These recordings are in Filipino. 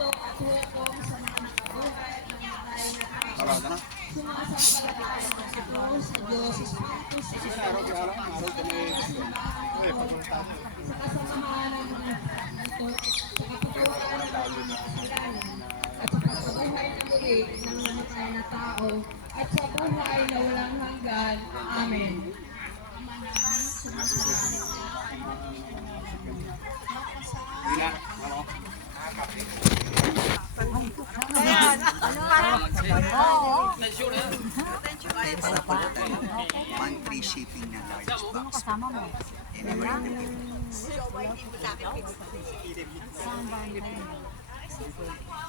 Santo at hukom sa mga nakabuhay at namatay na tao. Sumasampalataya ako sa Diyos, Espiritu Santo, sa kasamahan ng mga santo, sa kapaturan ng mga kasalanan, at sa pagkabuhay na muli ng namatay na tao, at sa buhay na walang hanggan. Amen. Monthly shipping na large box. Anywhere in the Philippines.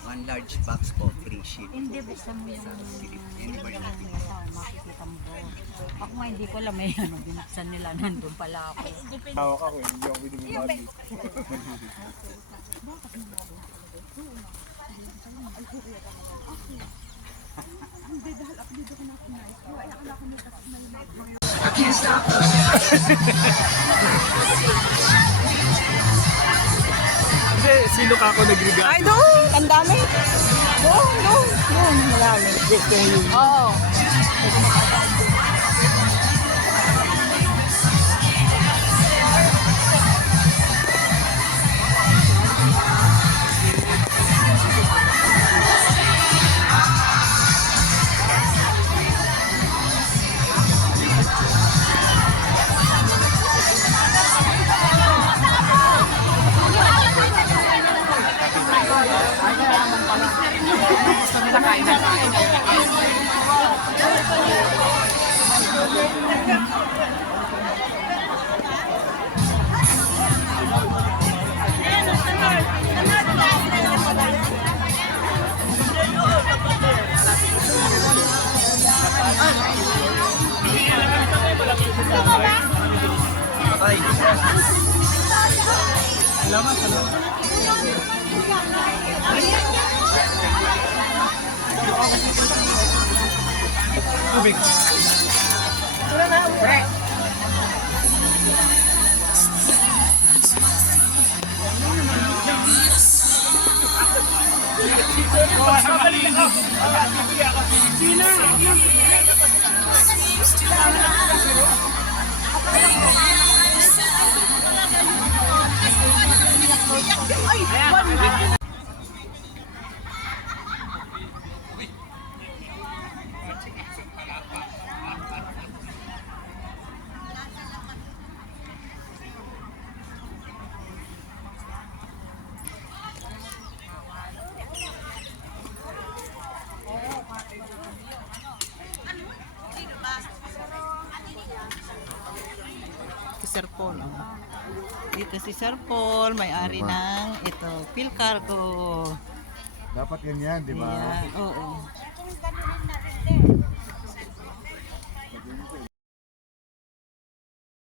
One large box po, free shipping. Hindi, buksan mo yung Anywhere in the Philippines. makikita mo doon. Ako nga hindi ko alam may ano, binuksan nila, nandun pala ako. Tawag ako, hindi ako binibali. Hindi, sino ka ako nag-regalo? Ay, doon! Ang dami! Doon, doon, doon. Marami. Oo. Tubig. Si Sir Paul. Dito si Sir Paul, may-ari ng ito, Phil Cargo. Dapat ganyan, di ba? Ayan, oo.